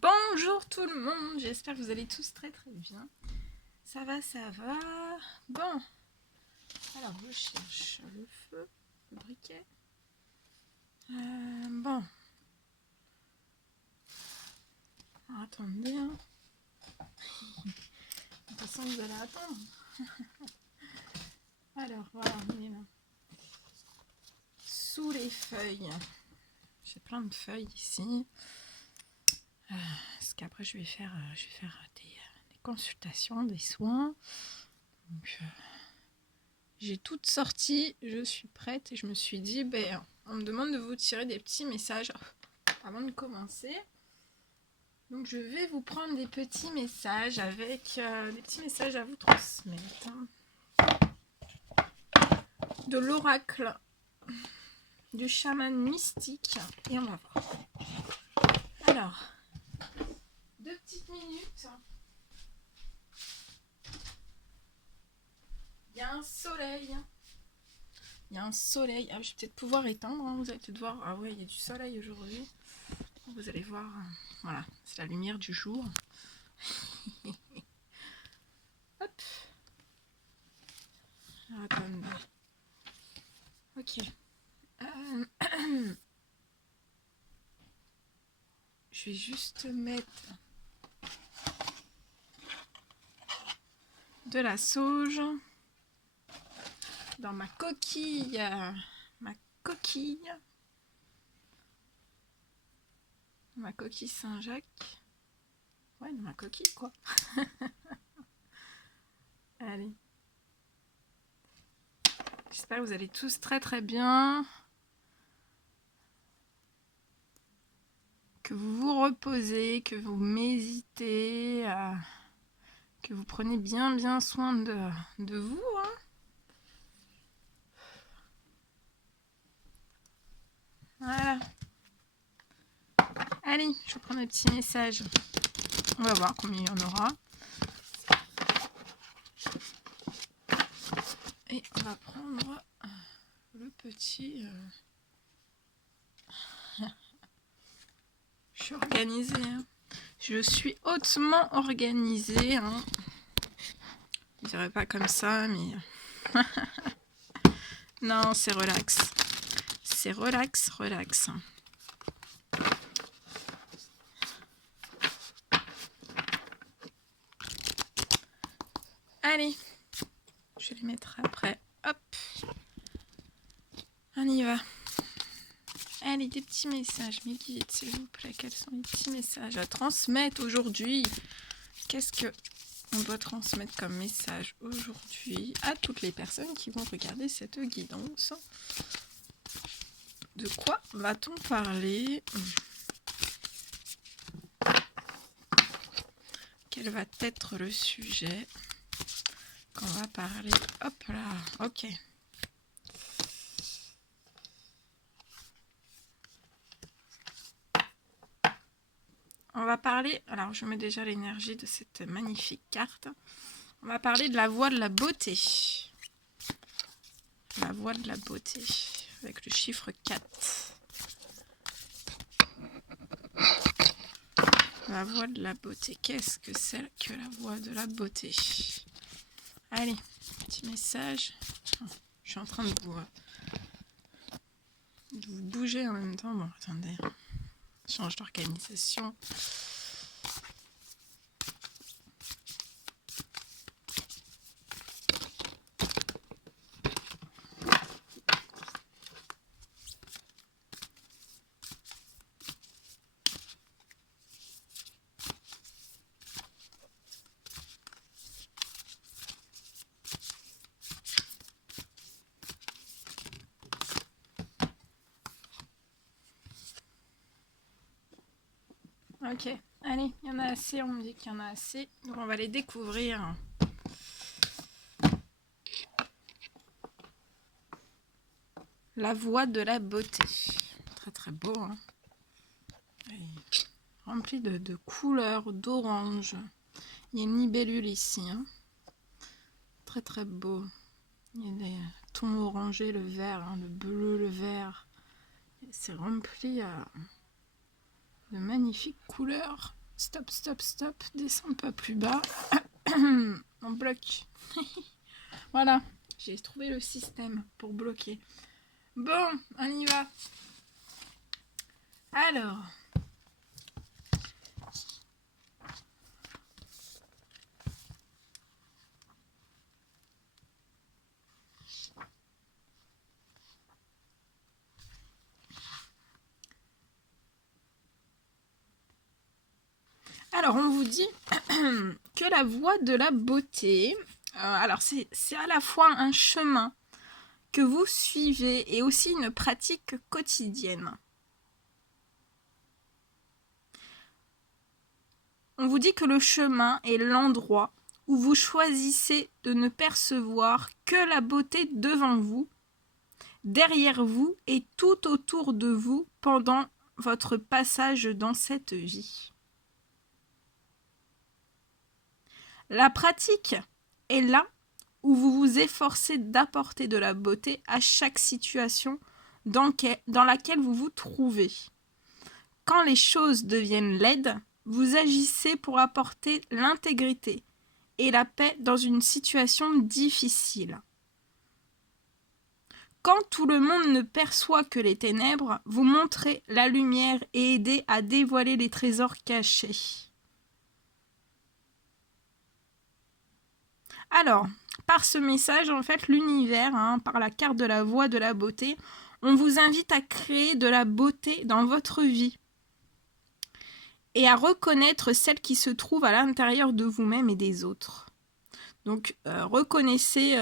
Bonjour tout le monde, j'espère que vous allez tous très bien. Ça va, ça va. Bon, alors je cherche le feu, le briquet. Bon. Alors, attendez. De toute façon, vous allez attendre. Alors, voilà, on est là. Sous les feuilles. J'ai plein de feuilles ici. Parce qu'après, je vais faire des consultations, des soins. Donc, j'ai tout sorti, je suis prête et je me suis dit, on me demande de vous tirer des petits messages avant de commencer. Donc je vais vous prendre des petits messages avec des petits messages à vous transmettre. De l'oracle du chaman mystique et on va voir. Alors, 2 petites minutes. Il y a un soleil. Il y a un soleil. Ah, je vais peut-être pouvoir éteindre. Vous allez peut-être voir. Ah ouais, il y a du soleil aujourd'hui. Vous allez voir. Voilà, c'est la lumière du jour. Hop. Alors, attendez. Ok. Je vais juste mettre de la sauge dans ma coquille. Ma coquille Saint-Jacques. Ouais, dans ma coquille, quoi. Allez. J'espère que vous allez tous très bien. Que vous vous reposez, que vous méditez, que vous prenez bien soin de vous. Hein. Voilà. Allez, je vais prendre un petit message. On va voir combien il y en aura. Et on va prendre le petit... Je suis organisée. Hein. Je suis hautement organisée. Hein. Je dirais pas comme ça, mais... Non, c'est relax. C'est relax. Allez. Je vais les mettre après. Hop. On y va. Allez, des petits messages. Mes guides, s'il vous plaît. Quels sont les petits messages à transmettre aujourd'hui? Qu'est-ce que on doit transmettre comme message aujourd'hui à toutes les personnes qui vont regarder cette guidance? De quoi va-t-on parler? Quel va être le sujet qu'on va parler? Hop là, ok. On va parler, alors je mets déjà l'énergie de cette magnifique carte. On va parler de la voie de la beauté. La voie de la beauté, avec le chiffre 4. La voie de la beauté. Qu'est-ce que c'est que la voie de la beauté? Allez, petit message. Je suis en train de vous bouger en même temps. Bon, attendez. Change d'organisation. Ok, allez, il y en a assez, on me dit qu'il y en a assez. Donc on va les découvrir. La voie de la beauté. Très beau, hein. Rempli de couleurs, d'orange. Il y a une libellule ici, hein. Très beau. Il y a des tons orangés, le vert, hein, le bleu, le vert. C'est rempli de magnifiques couleurs. Stop, stop, stop. Descends pas plus bas. On bloque. Voilà, j'ai trouvé le système pour bloquer. Bon, on y va. Alors. Alors, on vous dit que la voie de la beauté, alors c'est à la fois un chemin que vous suivez et aussi une pratique quotidienne. On vous dit que le chemin est l'endroit où vous choisissez de ne percevoir que la beauté devant vous, derrière vous et tout autour de vous pendant votre passage dans cette vie. La pratique est là où vous vous efforcez d'apporter de la beauté à chaque situation dans laquelle vous vous trouvez. Quand les choses deviennent laides, vous agissez pour apporter l'intégrité et la paix dans une situation difficile. Quand tout le monde ne perçoit que les ténèbres, vous montrez la lumière et aidez à dévoiler les trésors cachés. Alors, par ce message, en fait, l'univers, par la carte de la voie de la beauté, on vous invite à créer de la beauté dans votre vie et à reconnaître celle qui se trouve à l'intérieur de vous-même et des autres. Donc, reconnaissez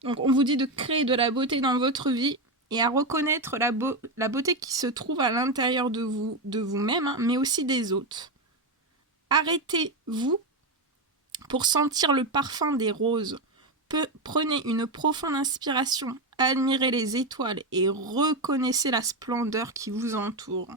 donc, on vous dit de créer de la beauté dans votre vie et à reconnaître la beauté qui se trouve à l'intérieur de vous-même, mais aussi des autres. Arrêtez-vous pour sentir le parfum des roses. Prenez une profonde inspiration, admirez les étoiles et reconnaissez la splendeur qui vous entoure.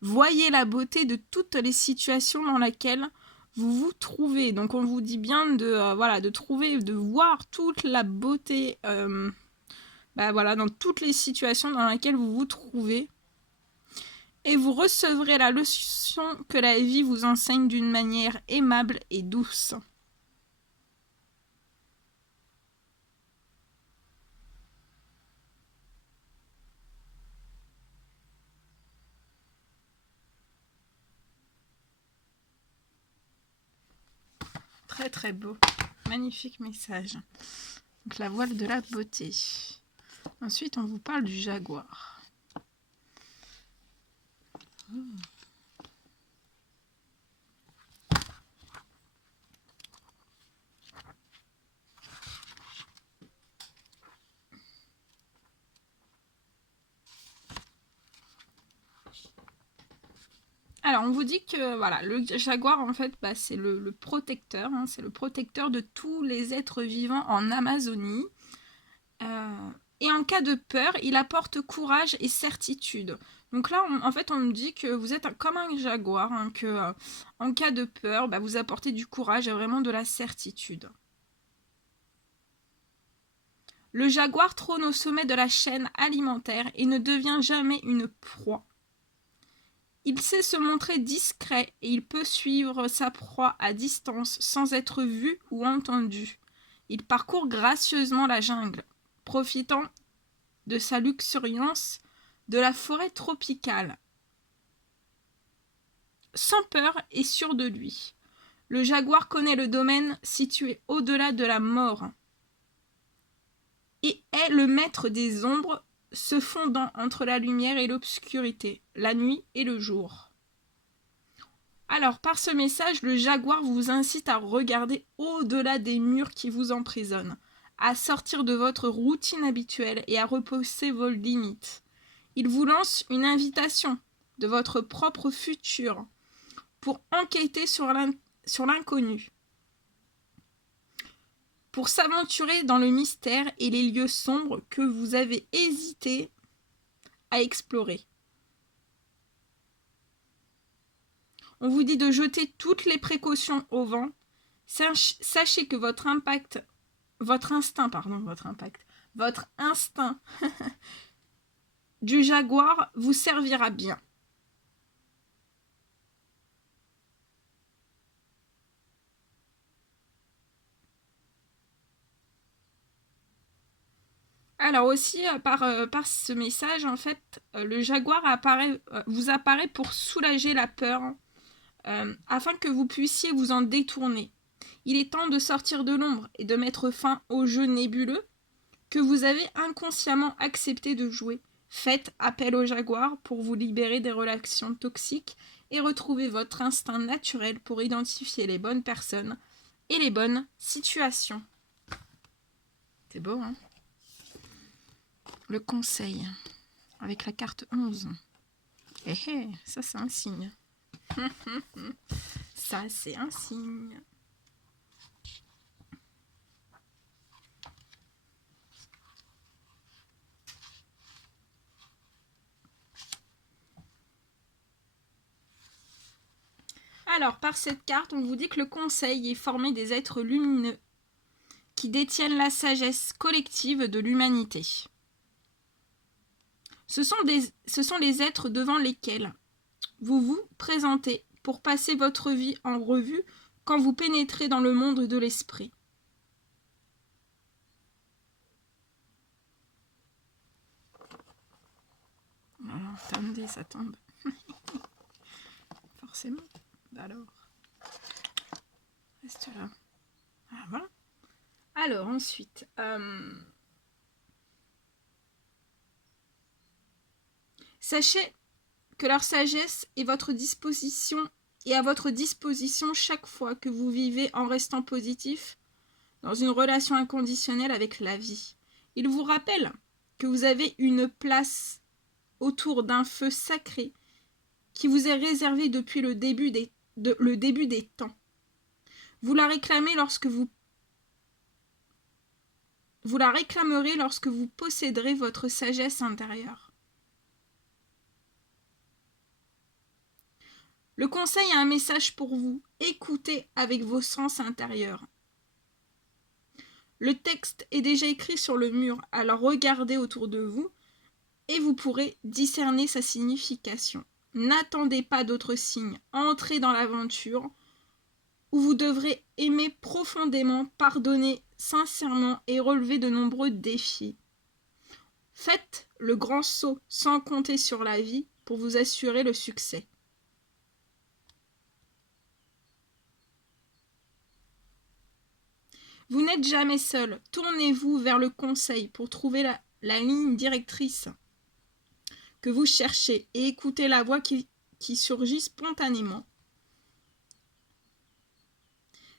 Voyez la beauté de toutes les situations dans lesquelles vous vous trouvez. Donc on vous dit bien de trouver, de voir toute la beauté dans toutes les situations dans lesquelles vous vous trouvez. Et vous recevrez la leçon que la vie vous enseigne d'une manière aimable et douce. Très très beau, magnifique message. Donc la voile de la beauté. Ensuite, on vous parle du jaguar. Alors, on vous dit que voilà, le jaguar, en fait, c'est le protecteur. C'est le protecteur de tous les êtres vivants en Amazonie. Et en cas de peur, il apporte courage et certitude. Donc là, en fait, on nous dit que vous êtes comme un jaguar, que en cas de peur, vous apportez du courage et vraiment de la certitude. Le jaguar trône au sommet de la chaîne alimentaire et ne devient jamais une proie. Il sait se montrer discret et il peut suivre sa proie à distance sans être vu ou entendu. Il parcourt gracieusement la jungle, profitant de sa luxuriance de la forêt tropicale. Sans peur et sûr de lui, le jaguar connaît le domaine situé au-delà de la mort et est le maître des ombres se fondant entre la lumière et l'obscurité, la nuit et le jour. Alors, par ce message, le jaguar vous incite à regarder au-delà des murs qui vous emprisonnent, à sortir de votre routine habituelle et à repousser vos limites. Il vous lance une invitation de votre propre futur pour enquêter sur l'inconnu, pour s'aventurer dans le mystère et les lieux sombres que vous avez hésité à explorer. On vous dit de jeter toutes les précautions au vent. Sachez que votre instinct du jaguar vous servira bien. Alors aussi, par ce message, en fait, le jaguar vous apparaît pour soulager la peur, afin que vous puissiez vous en détourner. Il est temps de sortir de l'ombre et de mettre fin au jeu nébuleux que vous avez inconsciemment accepté de jouer. Faites appel au jaguar pour vous libérer des relations toxiques et retrouver votre instinct naturel pour identifier les bonnes personnes et les bonnes situations. C'est beau, hein? Le conseil, avec la carte 11. Ça c'est un signe. Ça c'est un signe. Alors, par cette carte, on vous dit que le conseil est formé des êtres lumineux qui détiennent la sagesse collective de l'humanité. Ce sont les êtres devant lesquels vous vous présentez pour passer votre vie en revue quand vous pénétrez dans le monde de l'esprit. Alors, attendez, ça tombe. Forcément. Alors, reste là. Ah, voilà. Alors, ensuite, sachez que leur sagesse est à votre disposition chaque fois que vous vivez en restant positif dans une relation inconditionnelle avec la vie. Ils vous rappellent que vous avez une place autour d'un feu sacré qui vous est réservé depuis le début des temps. Vous la réclamerez lorsque vous posséderez votre sagesse intérieure. Le conseil a un message pour vous. Écoutez avec vos sens intérieurs. Le texte est déjà écrit sur le mur, alors regardez autour de vous et vous pourrez discerner sa signification. N'attendez pas d'autres signes. Entrez dans l'aventure où vous devrez aimer profondément, pardonner sincèrement et relever de nombreux défis. Faites le grand saut sans compter sur la vie pour vous assurer le succès. Vous n'êtes jamais seul. Tournez-vous vers le conseil pour trouver la ligne directrice que vous cherchez et écoutez la voix qui surgit spontanément.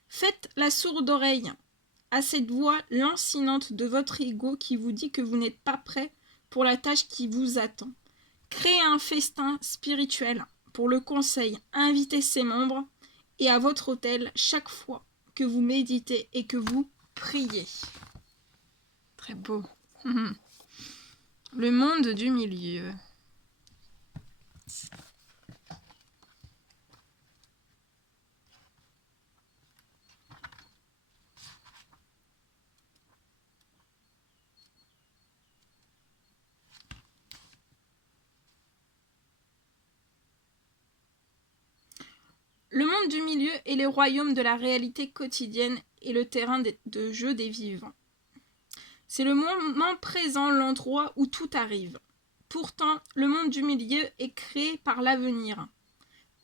Faites la sourde oreille à cette voix lancinante de votre ego qui vous dit que vous n'êtes pas prêt pour la tâche qui vous attend. Créez un festin spirituel pour le conseil. Invitez ses membres et à votre hôtel chaque fois que vous méditez et que vous priez. Très beau. Le monde du milieu. Le monde du milieu est le royaume de la réalité quotidienne et le terrain de jeu des vivants. C'est le moment présent, l'endroit où tout arrive. Pourtant, le monde du milieu est créé par l'avenir,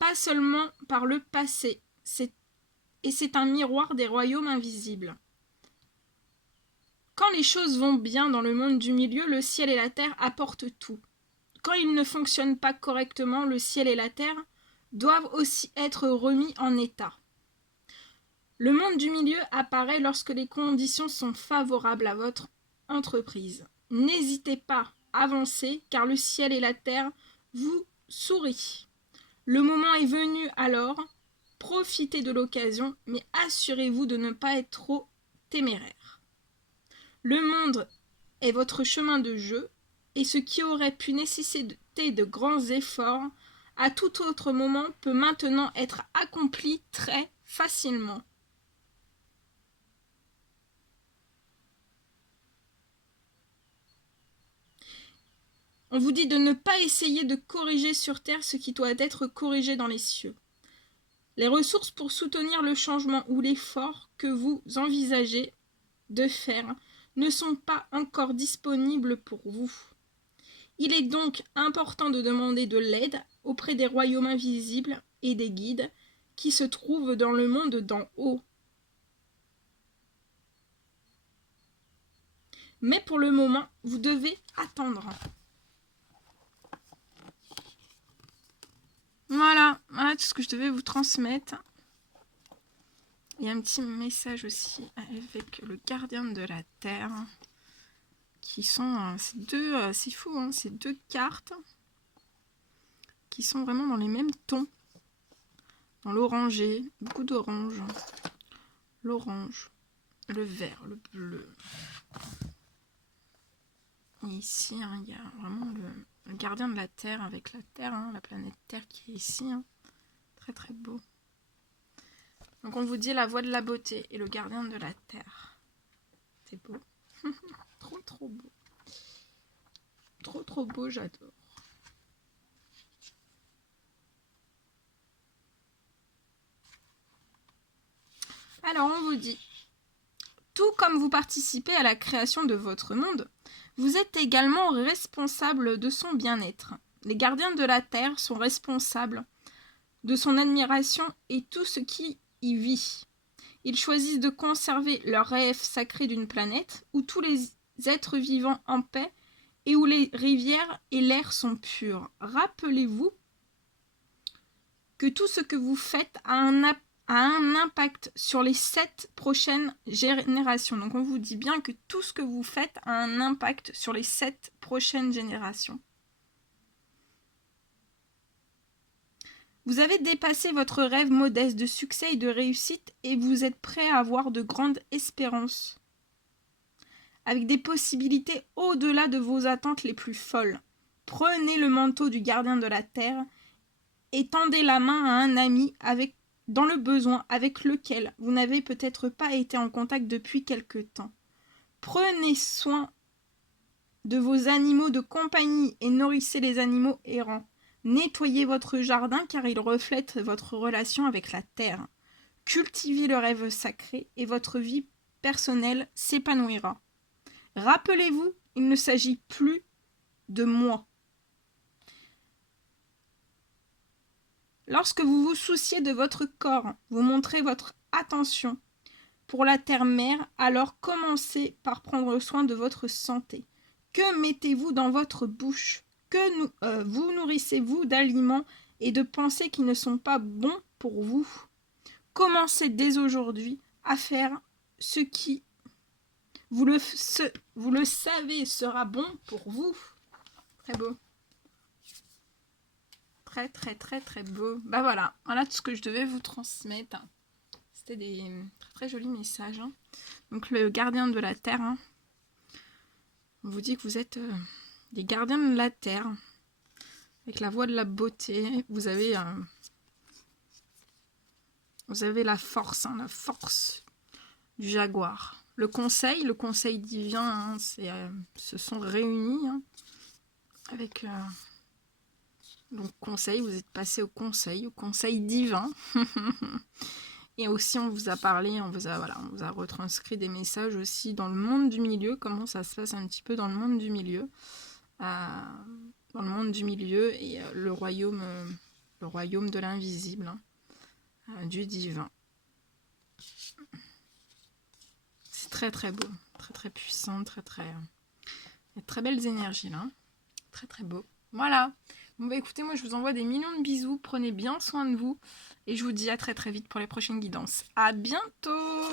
pas seulement par le passé, et c'est un miroir des royaumes invisibles. Quand les choses vont bien dans le monde du milieu, le ciel et la terre apportent tout. Quand ils ne fonctionnent pas correctement, le ciel et la terre doivent aussi être remis en état. Le monde du milieu apparaît lorsque les conditions sont favorables à votre entreprise. N'hésitez pas à avancer car le ciel et la terre vous sourient. Le moment est venu alors, profitez de l'occasion, mais assurez-vous de ne pas être trop téméraire. Le monde est votre chemin de jeu et ce qui aurait pu nécessiter de grands efforts à tout autre moment peut maintenant être accompli très facilement. On vous dit de ne pas essayer de corriger sur Terre ce qui doit être corrigé dans les cieux. Les ressources pour soutenir le changement ou l'effort que vous envisagez de faire ne sont pas encore disponibles pour vous. Il est donc important de demander de l'aide auprès des royaumes invisibles et des guides qui se trouvent dans le monde d'en haut. Mais pour le moment, vous devez attendre. Voilà tout ce que je devais vous transmettre. Il y a un petit message aussi avec le gardien de la Terre. Qui sont ces deux, c'est fou, hein, ces deux cartes qui sont vraiment dans les mêmes tons. Dans l'orangé, beaucoup d'orange. L'orange, le vert, le bleu. Et ici, hein, il y a vraiment le gardien de la Terre avec la Terre, hein, la planète Terre qui est ici. Hein. Très très beau. Donc on vous dit la voix de la beauté et le gardien de la Terre. C'est beau. Trop trop beau. Trop trop beau, j'adore. Alors on vous dit, tout comme vous participez à la création de votre monde, vous êtes également responsable de son bien-être. Les gardiens de la Terre sont responsables de son admiration et tout ce qui y vit. Ils choisissent de conserver leur rêve sacré d'une planète où tous les êtres vivants en paix et où les rivières et l'air sont purs. Rappelez-vous que tout ce que vous faites a un impact sur les 7 prochaines générations. Donc on vous dit bien que tout ce que vous faites a un impact sur les 7 prochaines générations. Vous avez dépassé votre rêve modeste de succès et de réussite et vous êtes prêt à avoir de grandes espérances, avec des possibilités au-delà de vos attentes les plus folles. Prenez le manteau du gardien de la Terre et tendez la main à un ami dans le besoin avec lequel vous n'avez peut-être pas été en contact depuis quelque temps. Prenez soin de vos animaux de compagnie et nourrissez les animaux errants. Nettoyez votre jardin car il reflète votre relation avec la terre. Cultivez le rêve sacré et votre vie personnelle s'épanouira. Rappelez-vous, il ne s'agit plus de moi. Lorsque vous vous souciez de votre corps, vous montrez votre attention pour la terre-mère, alors commencez par prendre soin de votre santé. Que mettez-vous dans votre bouche ? Vous nourrissez-vous d'aliments et de pensées qui ne sont pas bons pour vous ? Commencez dès aujourd'hui à faire ce qui, vous le savez, sera bon pour vous. Très beau. Très très très très beau. Bah voilà tout ce que je devais vous transmettre. C'était des très très jolis messages. Hein. Donc le gardien de la Terre, hein. On vous dit que vous êtes des gardiens de la Terre, avec la voix de la beauté. Vous avez la force, hein, la force du jaguar. Le conseil divin, hein, se sont réunis hein, avec donc conseil. Vous êtes passé au conseil divin. Et aussi, on vous a parlé, on vous a retranscrit des messages aussi dans le monde du milieu, comment ça se passe un petit peu dans le monde du milieu. Dans le monde du milieu et le royaume de l'invisible, hein, du divin. C'est très très beau, très très puissant, très très... Il y a très belles énergies là. Très très beau. Voilà. Bon bah écoutez, moi je vous envoie des millions de bisous, prenez bien soin de vous et je vous dis à très très vite pour les prochaines guidances. À bientôt!